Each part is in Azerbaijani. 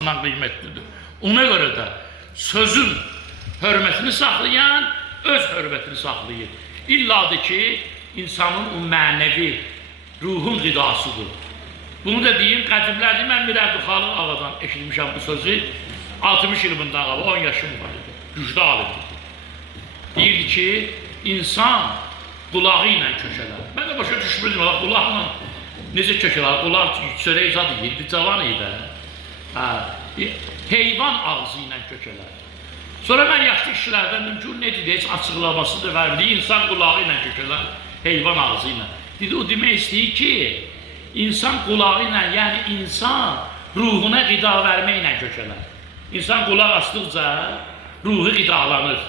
Kıymetlidir. Ona göre de sözün hürmetini saklayan öz hürmetini saklayır. İlladır ki insanın o manevi ruhun gıdasıdır. Bunu da diyeyim, qədimlərdir, mən bir Əbdülxalıq ağadan eşitmişəm bu sözü. 60 ilində ağa, 10 yaşım var idi, güclü alimdir. Deyirdi ki, insan qulağı ilə köşələr. Mən də başa düşmürdüm, qulaqla necə köşələr? Qulaq çörək zad yedi, cavan idi. Heyvan ağzı ilə köşələr. Sonra mən yaşlı kişilərdən mümkün nedir, heç açıqlaması da vermedi. İnsan qulağı ilə köşələr, heyvan ağzı ilə. Dedi, o demək istəyir ki, insan qulağı ilə, yəni insan ruhuna qida verməklə köşələr. İnsan qulaq asdıqca ruhu qidalanır.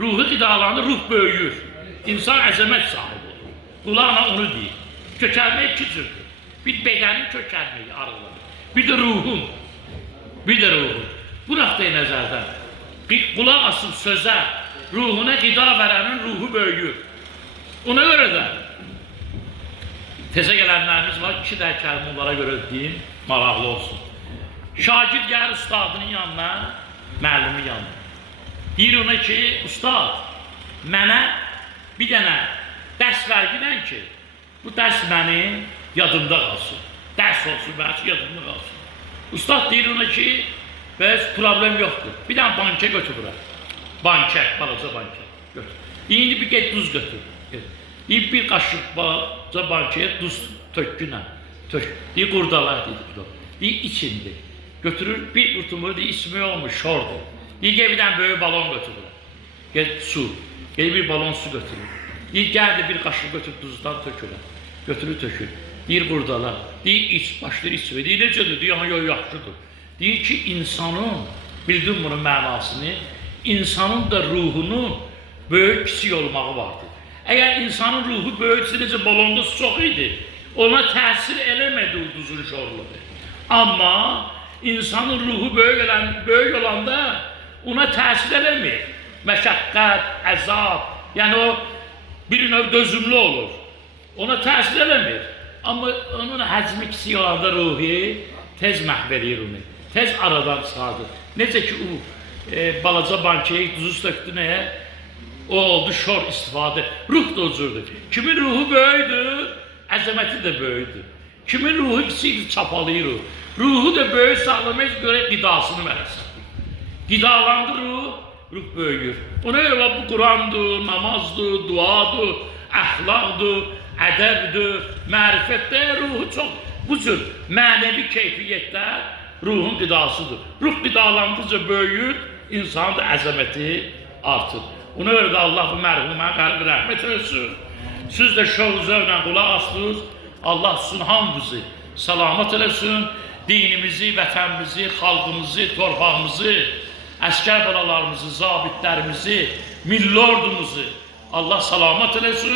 Ruhu qidalanır, ruh böyüyür. İnsan əzəmət sahibi olur. Qulaqla onu deyir. Kökəlmək iki cürdür. Bir bədənin kökəlməyi arıqlanır. Bir də ruhun. Bir də ruhun. Bu noktayı nəzərdən. Qulaq asıb sözə, ruhuna qida verənin ruhu böyüyür. Ona görə də təzə gələnlərimiz var, 2 də kəlmə onlara görə deyim, maraqlı olsun. Şagird gəlir ustadının yanına, müəllimin yanına. Deyir ona ki, ustad, mənə bir dənə dərs vergilən ki, bu dərs mənim yadımda qalsın. Dərs olsun, bəlkə yadımda qalsın. Ustad deyir ona ki, bəs problem yoxdur. Bir dənə bankə götür bura. Bankə, balaca bankə götür. İndi bir get duz götür. Deyir, bir qaşıq balaca bankəyə duz tökgünə. Tök. Deyir, qurdalar, deyir, içindi. Götürür, bir qurtumur, deyir, içmək olmuş, şordur. Deyir, bir dənə böyük balon götürür. Gel su. Gel bir balon su götürür. Deyir, gəldi bir qaşıq götür, duzdan tökülür. Götürür, tökür. Deyir, qurdalar. Deyir, iç, başlayır içmə. Deyir, necədir? Deyir, yox, yaxşıdır. Deyir ki, insanın, bildim bunun mənasını, insanın da ruhunun böyük kiçik olmağı vardır. Əgər insanın ruhu böyüksə, necə balonda su çox idi, ona təsir eləmədi o duzun şorluğu. Amma insanın ruhu böyük olanda ona təsir eləmir. Məşəqqət, əzab, yəni o bir növ dözümlü olur. Ona təsir eləmir. Amma onun həcmi kiçik olanda ruhu tez məhv edir onu. Tez aradan çıxardır. Necə ki, o balaca bankəyə duzu söktü nəyə? O oldu şor istifadə. Ruh da ucurdur. Kimin ruhu böyüdür, əzəməti də böyüdür. Kimin ruhu kiçikdir, çapalayır o. Ruhu da böyük sağlamaya görə qidasını verəsən. Qidalandı ruh, ruh böyüyür. Ona görə bu Qurandır, namazdır, duadır, əxlaqdır, ədəbdir, mərifətdir, ruhu çox. Bu cür mənəvi keyfiyyətlər ruhun qidasıdır. Ruh qidalandıqca böyüyür, insanın da əzəməti artır. Ona görə də Allah bu mərhumə qəlbi rəhmət etsin. Siz də şovzövlə qulaq asdınız. Allah sizin hamımızı salamat eləsin. Dinimizi, vətənimizi, xalqımızı, torpağımızı, əskər balalarımızı, zabitlərimizi, milli ordumuzu Allah salamat eləsin.